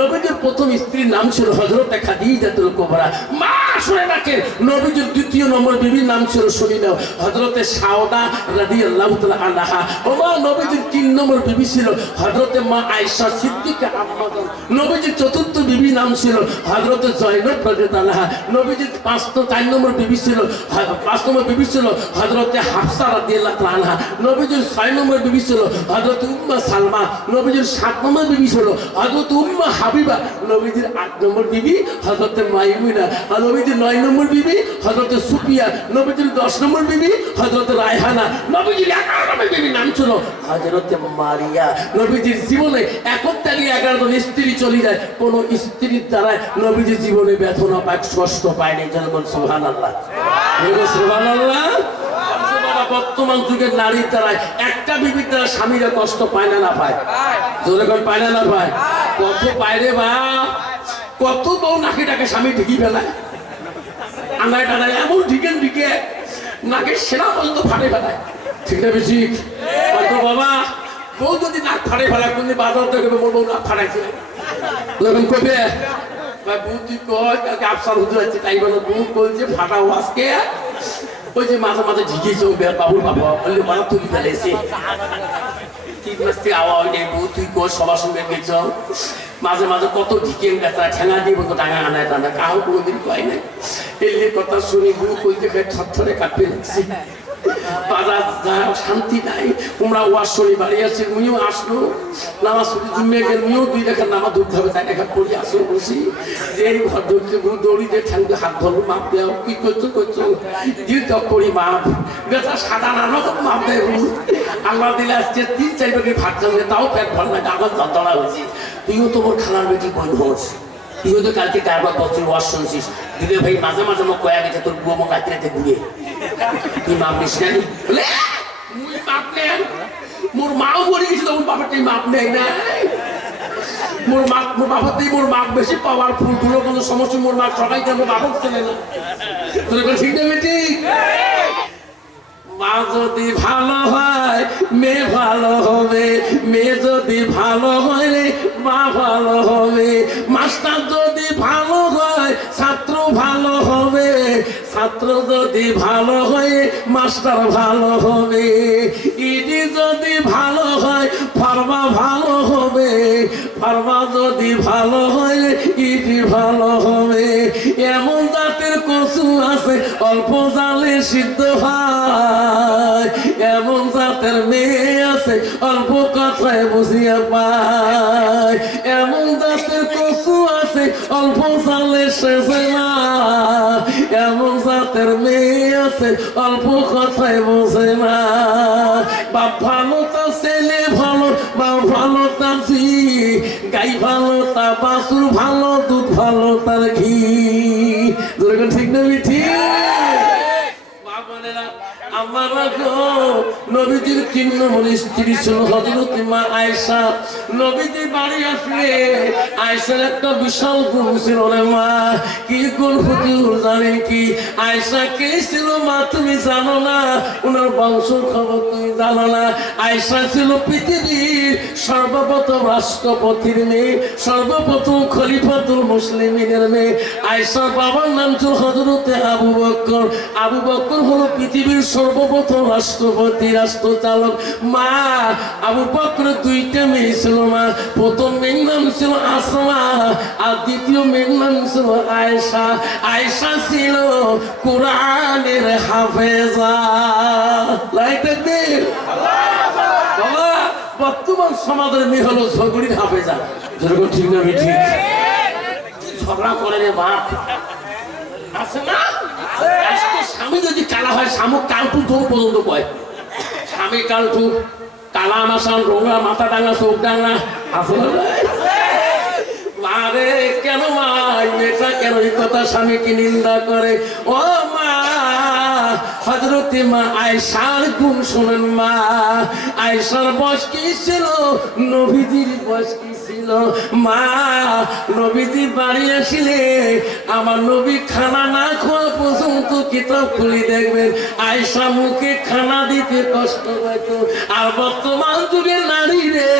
নবীজির প্রথম স্ত্রীর নাম ছিল হযরত খাদিজাতুল কুবরা। মা শুনে রাখেন, নবীজির দ্বিতীয় নম্বর বিবির নাম ছিল শুনি নাও হযরতে সাওদা রাদিয়াল্লাহু তাআলা আনহা। ও মা, নবীজির 3 নম্বর বিবি ছিল হযরতে মা আয়েশা সিদ্দিকা আম্মা জান। নবীজির চতুর্থ বিবির নাম ছিল হযরতে জয়নব রাদিয়াল্লাহু আনহা। নবীজির 4 নম্বর বিবি ছিল 5 নম্বর বিবি ছিল হযরতে হাফসা রাদিয়াল্লাহু তাআলা আনহা। নবীজির 6 নম্বর বিবি ছিল হযরতে উম্মে সালমা। নবীজির 7 নম্বর বিবি ছিল হযরতে উম্মে হাবিবা। নবীজির 8 নম্বর বিবি হযরতে মাইমুনা। আর নবীজির 9 নম্বর বিবি হযরতে সুফিয়া। নবীজির 10 নম্বর বিবি হযরতে রায়হানা। নবীজির 11 নম্বর বিবির নাম ছিল হযরতে মারিয়া। নবীজির জীবনে একত্যাগে 11 জন স্ত্রী চলে যায়, কোন স্ত্রীর দ্বারা নবীজির জীবনে ব্যথনা পায়, কষ্ট পায়নি। জনগণ সুবহানাল্লাহ, সুবহানাল্লাহ। বর্তমান যুগের নারীর দ্বারা একটা বিবির দ্বারা স্বামীরা কষ্ট পায় না, না পায়? জনগণ পায় না, না পায়? কত পায়রে বা, কত বউ নাকিটাকে স্বামী ঢিকি ফেলায়, আনায় টানায় এমন ঢিকেন ঢিকে নাকের সেনা পর্যন্ত ফাটে ফেলায়। ঠিক না বেশি? কত বাবা, বউ যদি নাক ফাটে ফেলায়, কোন বাজার থেকে মোর বউ নাক ফাটাইছে, যখন কবে বুদ্ধি কয় তাকে আফসার হতে যাচ্ছে, তাই বলো বউ বলছে ফাটাও আজকে। ওই যে মাঝে মাঝে ঝিঁকিয়েছ বাবুর বাবা বললে মারা তুলি ফেলেছে, 3 মাস থেকে আওয়াজ নেই, বউ তুই কর সবার সঙ্গে গেছ। মাঝে মাঝে কত ঢিকেন গাছা ঠেঙা দিয়ে বলতো ডাঙা আনায় টানা, কাউ কোনোদিন কয় নাই। এলে কথা শুনি বউ কইতে থরথরে কাঁপতে লাগছে, বাজার শান্তি নাই। তোমরা ওয়ার শনি বাড়ি আসছে, উনিও আসলো নামাজ জুমে গেল, উনিও 2 রেখা নামাজ ধরতে হবে, 4 রেখা পড়ি আসো বসি যে ঘর ধরছে বউ দৌড়ি দিয়ে ঠ্যাংকে হাত ধরবো, মাপ দেও, কি করছো করছো দিল টক করি মাপ বেচা সাদা নানো মাপ দেয়। আল্লাহ দিলে আজকে 3-4 বেগে ভাত যাবে, তাও পেট ভর না, কাগজ যন্ত্রণা হয়েছে। তুইও তোমার খানার বেটি কোন হোস, তুইও তো কালকে 4 বছর ওয়াশ শুনছিস। দিলে ভাই মাঝে মাঝে মোক কয়া গেছে তোর বুয়ো মোক রাতে রাতে ঘুরে, তুই মাপ নিস না? মুই মাপ নেন, মোর মাও মরে গেছিল, ওর বাবাটাই মাপ নেয় না। মোর বাবাতেই মোর মাপ বেশি পাওয়ারফুল, গুলো কোনো সমস্যা মোর মাপ সবাই কেন বাবক চলে না। তোর এখন ঠিক না বেটি? মা যদি ভালো হয় মেয়ে ভালো হবে, মেয়ে যদি ভালো হয় রে মা ভালো হবে, মাস্টার যদি ভালো হয় ছাত্র ভালো হবে, ছাত্র যদি ভালো হয় মাস্টার ভালো হবে, ইডি যদি ভালো হয় ফার্মা ভালো হবে, ফার্মা যদি ভালো হয় ইডি ভালো হবে। এমন জাতের কচু আছে অল্প জালে সিদ্ধ হয়, এমন জাতের মেয়ে আছে অল্প কথায় বুঝিয়া পায়, এমন জাতের কচু আছে অল্প জালে শেষে না, এমন জাতের মেয়ে আছে অল্প কথায় বোঝে না। বাপ ভালো তা ছেলে ভালো, বাপ ভালো তা ঝি, গাই ভালো তা বাছুর ভালো, দুধ ভালো তার ঘি। ঠিক না মিঠি? আমার নবীজির 3 নম্বর স্ত্রী ছিল হযরত মা আয়েশা। নবীজি বাড়ি আসলে আয়েশার একটা বিশাল গুণ ছিল রে মা। কি গুণ হুজুর জানেন কি? আয়েশা কে ছিল মা তুমি জানো না, ওনার বংশ খবর তুমি জানো না। আয়েশা ছিল পৃথিবীর সর্বপ্রথম রাষ্ট্রপতির মেয়ে, সর্বপ্রথম খলিফাতুল মুসলিমিনের মেয়ে। আয়েশার বাবার নাম ছিল হযরতে আবু বকর। আবু বকর হলো পৃথিবীর সর্বপ্রথম রাষ্ট্রপতি, রাষ্ট্রচালক। মা আবু বকরের 2টা মেয়ে ছিল মা। প্রথম মেয়ের নাম ছিল আসমা, আর দ্বিতীয় মেয়ের নাম ছিল আয়েশা। আয়েশা ছিল কোরআনের হাফেজা। বাবা, বর্তমান সমাজের মেয়ে হলো ঝগড়ির হাফেজা। যেরকম ঠিক না ঠিক? ঝগড়া করে রে বাপ, আছে না? স্বামী যদি কালা হয় শামুক কালটু চোখ পর্যন্ত কয়, স্বামী কালটু কালা মাসান রোগা মাথা ডাঙা চোখ ডাঙা আছে। মারে কেন মা মেয়েটা কেন এই কথা স্বামীকে নিন্দা করে? ও মা, হযরতে মা আয়েশার গুণ শোনেন মা। আয়েশার বয়স কি ছিল? নবীজির বয়স কি ছিল? ছিল মা নবীজি বাড়ি আসিলে আমার নবী খানা না খাওয়া পর্যন্ত কিতাব খুলে দেখবেন আয়েশা মুখে খানা দিতে কষ্ট হইত। আর বর্তমান যুগের নারী রে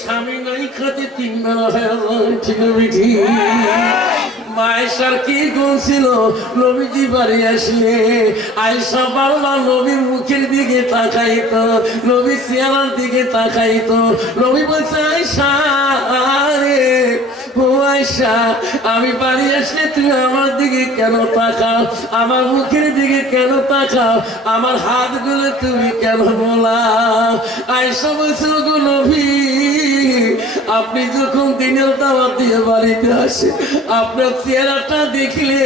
স্বামী নাই খাতে 3 বেলা হয়ে আয়েশার কি গুণ ছিল নবীজি বাড়ি আসলে আয়েশা বারবার নবীর মুখের দিকে তাকাইতো, নবী চেহারার দিকে তাকাইতো। নবী বলছে আয়েশা রে ও আয়েশা আমি বাড়ি আসলে তুমি আমার দিকে কেন তাকাও, আমার মুখের দিকে কেন তাকাও, আমার হাতগুলো তুমি কেন বোলাও? আয়েশা বলছে গো নবী আপনি যখন দিনের দাওয়াত দিয়ে বাড়িতে আসে আপনার চেহারাটা দেখলে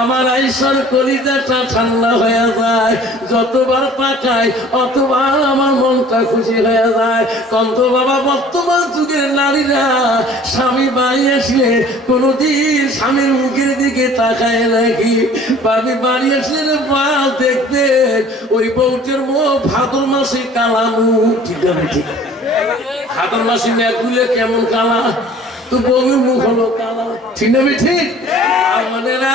আমার আয়েশার কলিজাটা ঠান্ডা হয়ে যায়, যতবার তাকাই অতবার আমার মনটা খুশি হয়ে যায়। কন্ত বাবা বর্তমান যুগের নারীরা স্বামী বাড়ি আসলে কোনোদিন স্বামীর মুখের দিকে তাকায় নাকি? বাড়ি বাড়ি আসলে দেখবে ওই বউটের মুখ ভাদর মাসে কালা মুখ। ঠিক আছে ঠিক ভাদর মাসে মেঘগুলো কেমন কালা তো বউয়ের মুখ হলো কালা। ঠিক না ঠিক? আমাদেরা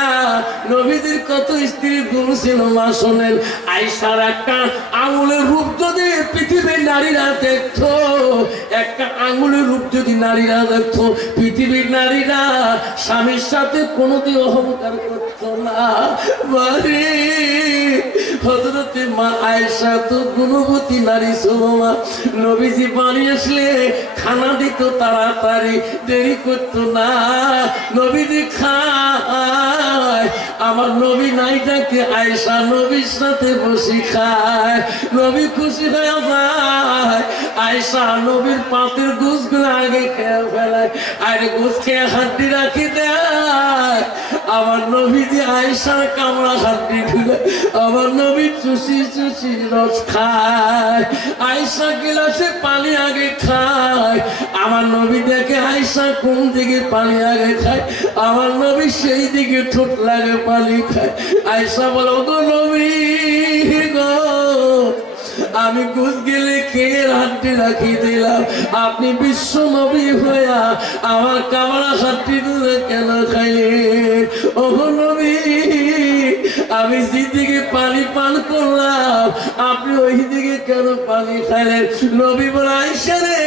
নবীদের কত স্ত্রী গুণ ছিল মা শোনেন। আয়েশার একটা আঙুলের রূপ যদি পৃথিবীর নারীরা দেখতো, একটা আঙুলের রূপ যদি নারীরা দেখতো পৃথিবীর নারীরা স্বামীর সাথে কোনোদিন অহংকার করতো না। বাড়ি হযরতে মা আয়েশা তো গুণবতী নারী ছিল মা। নবীজি বাড়ি আসলে খানা দিত তাড়াতাড়ি, দেরি করতো না। নবীজি খায় আমার নবী নাইটাকে আয়েশা নবীর সাথে বসে খায়, নবী খুশি হয়ে যায়। আয়েশা নবীর পাতের গোশগুলো আগে খেয়ে ফেলায়, আর গোশ খেয়ে হাড্ডি রাখি দেয়। আমার নবীজি আয়েশার কামড়া হাড্ডি খুলে আমার নবী চুষি চুষি রস খায়। আয়েশা গিলাসে পানি আগে খায়, আমার নবী দেখে আয়েশা কোন দিকে পানি আগে খায়, আমার নবী সেই দিকে ঠোঁট লাগে পানি খায়। আয়েশা বলো গো নবী গো আমি গুজ গেলে খেয়ে হাড্ডি রাখি দিলাম, আপনি বিশ্ব নবী হইয়া আমার কামড়া হাড্ডি কেন খাইলেন? ও নবী আমি যেদিকে পানি পান করলাম আপনি ওই দিকে কেন পানি খাইলেন? নবী বলে আয়েশা রে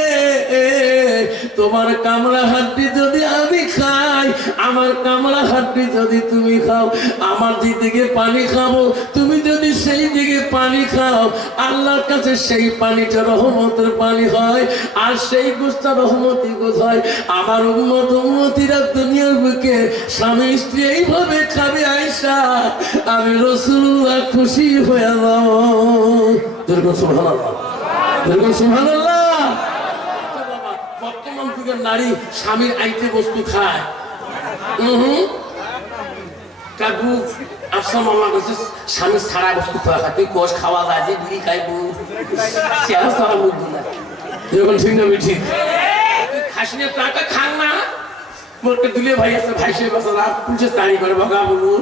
তোমার কামড়া হাড্ডি যদি আমি খাই, আমার কামড়া হাড্ডি যদি তুমি খাও, আমার যেদিকে পানি খাবো তুমি যদি সেই দিকে পানি খাও, আল্লাহর কাছে সেই পানিটা রহমতের পানি হয়, আর সেই গোশটা রহমতি গোশ হয়। আমার উম্মত উম্মতিরা দুনিয়ার বুকে স্বামী স্ত্রী এইভাবে খাবে আয়েশা, আমি রাসূলুল্লাহ খুশি হয়ে যাব। দুর্গা সুবহানাল্লাহ, দুর্গা সুবহানাল্লাহ। বর্তমান যুগের নারী স্বামীর আইতে বস্তু খায়। কাকু আফসা মামা কাছে স্বামী ছাড়া বস্তু খাওয়া খায়, তুই কোষ খাওয়া যায় যে বিড়ি খাইব চেহারা সারা মুখ দিলা যখন ঠিক না ঠিক খাসিনের টাকা খান না মোটে দুলে ভাই আছে ভাই সে বছর পুলিশে তাড়ি করে বগা বলু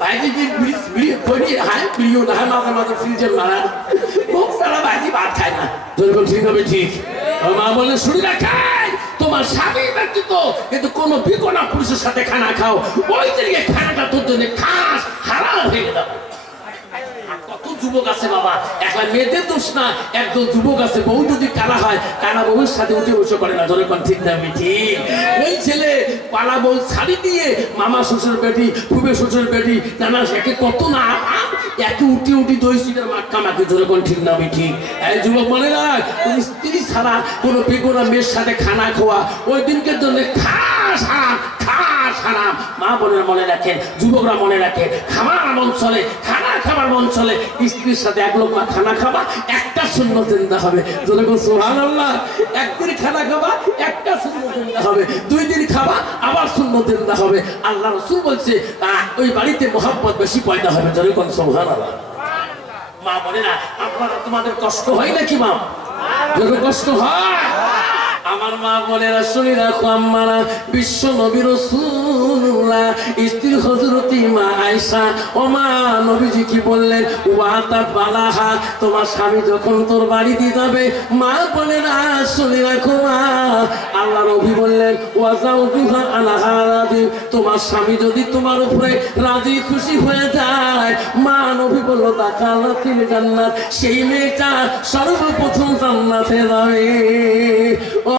ভাইজি বিড়ি বিড়ি করি হাই প্রিয় না মাঝে মাঝে ফ্রিজের মারা মুখ সারা ভাইজি ভাত খায় না যখন ঠিক না ঠিক মা বলে শুনি না খাই তোমার স্বামী ব্যক্তিত্ব কিন্তু কোনো বিকনা পুরুষের সাথে খানা খাও ওই দিকে খানাটা তোর জন্য খাস হারাম হয়ে গেল। কত যুবক আছে বাবা, একলা মেয়েদের দোষ না, একদল যুবক আছে বউ যদি কানা হয় কানা বউর সাথে উঠে বসে করে না, ধরে কোন ঠিক না ঠিক? ওই ছেলে পালা বউ ছাড়ি দিয়ে মামা শ্বশুর বেটি ফুবে শ্বশুর বেটি নানা একে কত না একে উঠি উঠি দই সিটের মাক্কা মাকে ধরে কোন ঠিক না ঠিক? এই যুবক মনে রাখ স্ত্রী ছাড়া কোনো বেগোনা মেয়ের সাথে খানা খাওয়া ওই দিনকের জন্য খাস হারাম, খাস হারাম। মা বোনের মনে রাখেন, যুবকরা মনে রাখেন, খাবার মন চলে, খানা খাবার মন চলে, স্ত্রীর সাথে এক লোকমা খানা খাবা একটা সুন্নত জিন্দা হবে। যদি সুবহানাল্লাহ, একদিন খানা খাবা একটা সুন্নত জিন্দা হবে, 2 দিন খাবা আবার সুন্নত জিন্দা হবে। আল্লাহ রাসূল বলছে ওই বাড়িতে মহব্বত বেশি পয়দা হবে। যদি কোন সুবহানাল্লাহ। মা বলে না আপনারা তোমাদের কষ্ট হয় নাকি? মা যদি কষ্ট হয় আমার মা বলে শুনি রাখো আম্মারা বিশ্ব নবী রাসূলুল্লাহ স্ত্রী হযরতি মা আয়েশা ও মা নবীজি কি বললেন ওয়াতা বালাহা তোমার স্বামী যখন তোর বাড়িতে যাবে মা বলে না শুনি রাখো মা আল্লাহ ওয়াজাউজুহা আলাহা রাদি, তোমার স্বামী যদি তোমার উপরে রাজি খুশি হয়ে যায়, মা নবী বলল দাখালাতিল জান্নাত, সেই মেয়েটা সর্বপ্রথম জান্নাতে যাবে।